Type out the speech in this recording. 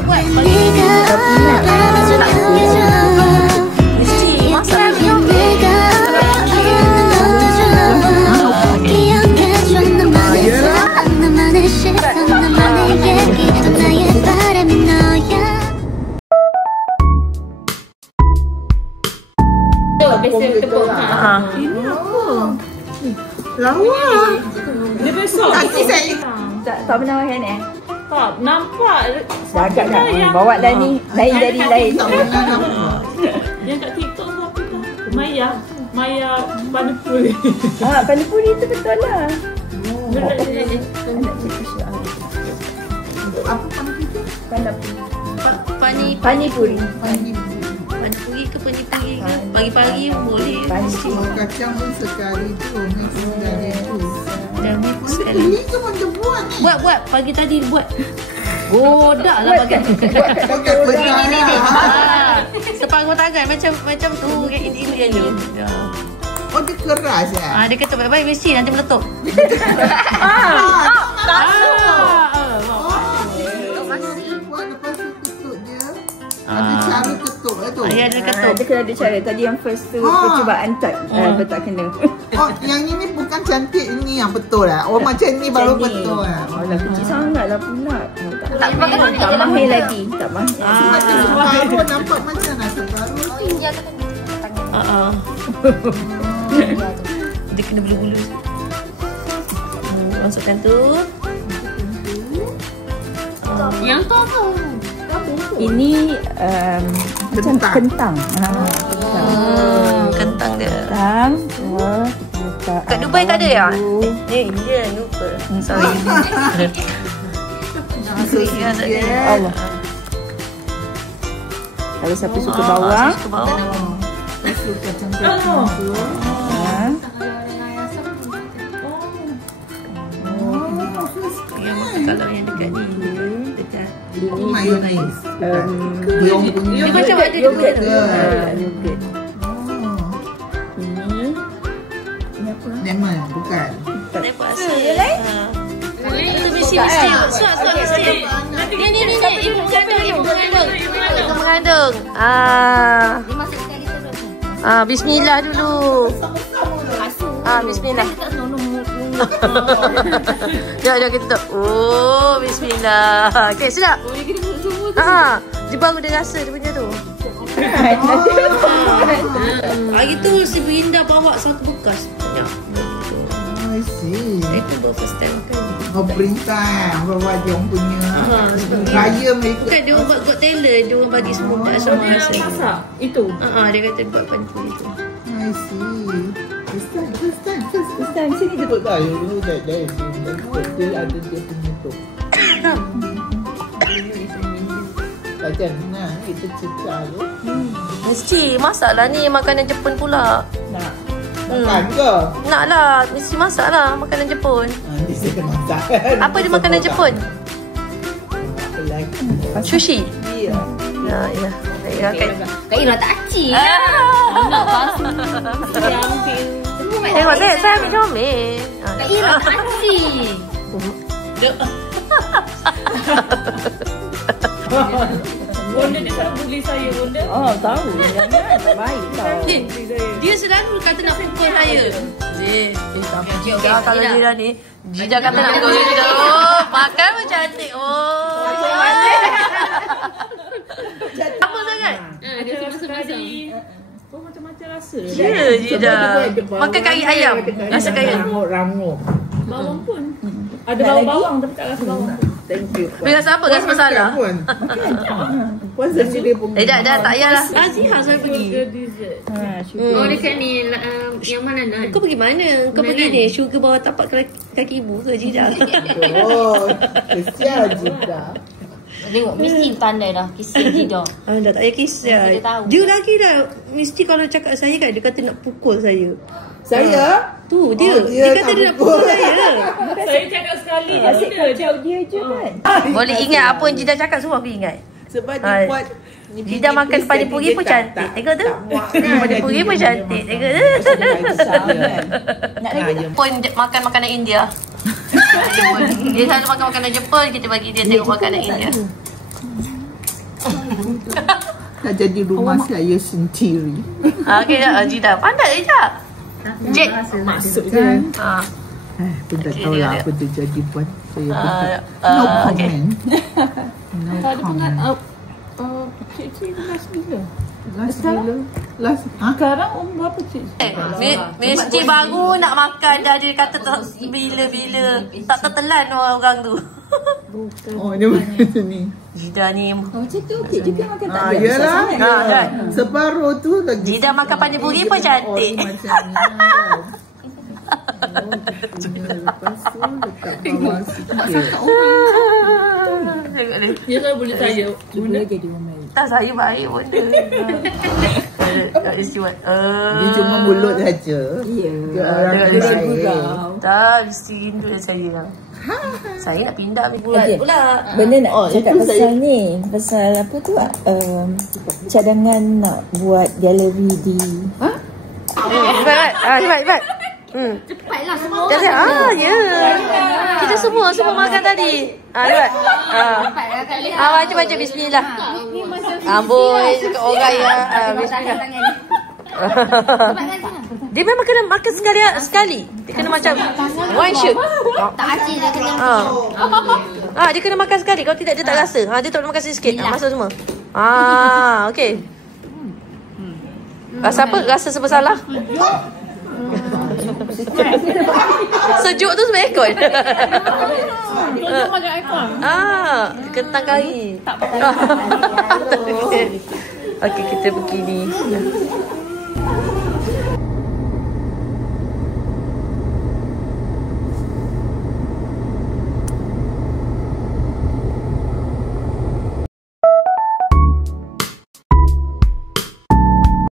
Buat. Mesti masak dulu. Biasa tepuk. Ini apa? Lawa. Dia besar. Kaki saya. Tak pernah makan Tak nampak. Agak nak bawa dah ni. Lain dari lain. Tak pernah nampak. Yang kat TikTok tu apa tu? Maya Panipuri. Panipuri tu betul lah. Apa panipuri tu? Panipuri. Panipuri ke panipuri ke? Pagi-pagi boleh. Semua kacang pun sekali tu. Mesti dari tu. Dah mix sekali. Ini tu pun dia buat ni. Buat. Pagi tadi buat. Godak lah bagian tu. Pakai pedang lah. Separuh tangan macam tu kat Indian tu. Oh, dia keras ya? Dia ketuk baik-baik mesti nanti meletup. Buat lepas tu ketuk dia. Ada cara ketuk lah tu. Ya, dia ketuk. Dia kena ada cara. Tadi yang first tu percubaan tak tak kena. Oh, yang ini bukan cantik, ini yang betul lah. Oh, macam ni baru betul lah. Alah, kecil sangat lah pula. Tak mahir lagi. Tak mahir. Macam separuh, nampak macam lah separuh. Dia kena bulu-bulu. Masukkan tu. Yang tu apa? Ini macam kentang. Kentang dia. Kentang. Kat Dubai tak ada ya? India lupa. Sorry. Allah. Kalau siapa suka bawang. Suka bawang. Kalau yang dekat ni dekat Ini mayonnaise. Dia macam ada yogurt. yogurt. Ini apa? Lemon, bukan. Tak ada puasa. Itu mesti. Suap mesti. Ni. Ibu mengandung. Bismillah dulu. Bismillah. Dia ketuk. Oh, bismillah. Okey, sedap. Dia baru dia rasa dia punya tu. Hari tu si Brinda bawa satu bekas. Banyak. I see. Saya pun baru first time makan. Oh, perintah bawa dia orang punya raya mereka. Bukan dia orang buat got talent, dia orang bagi semua semua rasa. Masak itu. Dia kata buat panipuri tu. I see. First time. Sini dia Betul tak? Dia ada dia punya tu. Macam nah, kita cerita tu. Mesti masaklah ni makanan Jepun pula. nak. Makan ke? Nak lah, mesti masak lah makanan Jepun. Nanti saya kena masak. Apa dia makanan Jepun? Apa lagi? Sushi. Ya. Ya. Kak Ira tak acik. Anak basuh. Dia ambil. Tengok, saya ambil comel. Kak Ira tak acik. Bonda dia selalu bully saya, Bonda. Oh, tahu. Jangan, tak baik tau. Dia selalu kata nak pukul saya. Jika kalau dia ni, Jida kata nak pukul dia. Oh, makan pun cantik. Oh. Apa sangat? Dia rasa macam-macam rasa. Ya, Jida. Makan kari ayam. Rasa kari ayam. Rangup. Bawang pun. Ada bawang-bawang tapi tak rasa bawang. Thank you. Tapi rasa apa? Rasa masalah? Puan sendiri pun. Dah tak payahlah. Azihah saya pergi. Oh, dekat ni yang mana nak? Kau pergi mana? Kau pergi ni sugar bawah tapak kaki ibu ke Jida? Oh, kesian juga. Tengok, mesti pandai dah kisah Jida. Dah tak payah kisah. Dia tahu. Dia lagi dah. Mesti kalau cakap saya kan, dia kata nak pukul saya. Saya? Tu dia. Oh, Dia kata dia nak pukul saya. Saya cakap sekali. Asyik kacau dia je kan. Boleh ingat apa yang Jida cakap semua aku ingat. Sebab dia buat Jida makan panipuri pun cantik. Tengok tu. Panipuri pun cantik. Tengok tu. Nak lagi tak? Pun makan makanan India. Dia selalu makan makanan Jepun, kita bagi dia tengok makanan India. Tak jadi rumah saya sendiri. Okey, Jida. Pandai je. Jek. Masuk je. Pun tak tahulah apa tu jadi buat saya. No Okay. comment. No Tadi pengat comment. cik last gila. Last bila? Last. Sekarang umur berapa cik? Mesti baru nak makan dah dia kata bila-bila tak tertelan orang tu. Oh, dia macam ni. Jida ni. Macam tu okey je makan tak ada. Yalah. kan? Separuh tu lagi. Jida makan panjaburi pun cantik. Macam ni. Lepas tu letak bawah sikit. Tengok dia. Dia kan boleh tanya. Cuba jadi orang baik. Tak, saya baik pun dia. Istiwa. Dia cuma mulut saja. Ya. Orang Tengok yang dia baik. Tak, mesti rindu saya. Saya nak pindah ambil buat Okey. pula. Benda nak cakap pasal ni. Pasal apa tu? Cadangan nak buat galeri di... Cepat. Cepatlah semua. Ya. Kita semua makan tadi. Cepat. Baca bismillah. Amboi, cakap orang ya. Bismillah. Dia memang kena makan sekali. Dia kena macam one shot. Tak acik dia kena. Dia kena makan sekali. Kalau tidak dia tak rasa. Dia tak boleh makan sikit. Masuk semua. Okey. Rasa apa? Rasa bersalah? Sejuk tu sebab aircon. Makan aircon. Kentang kari. Okey, kita pergi ni.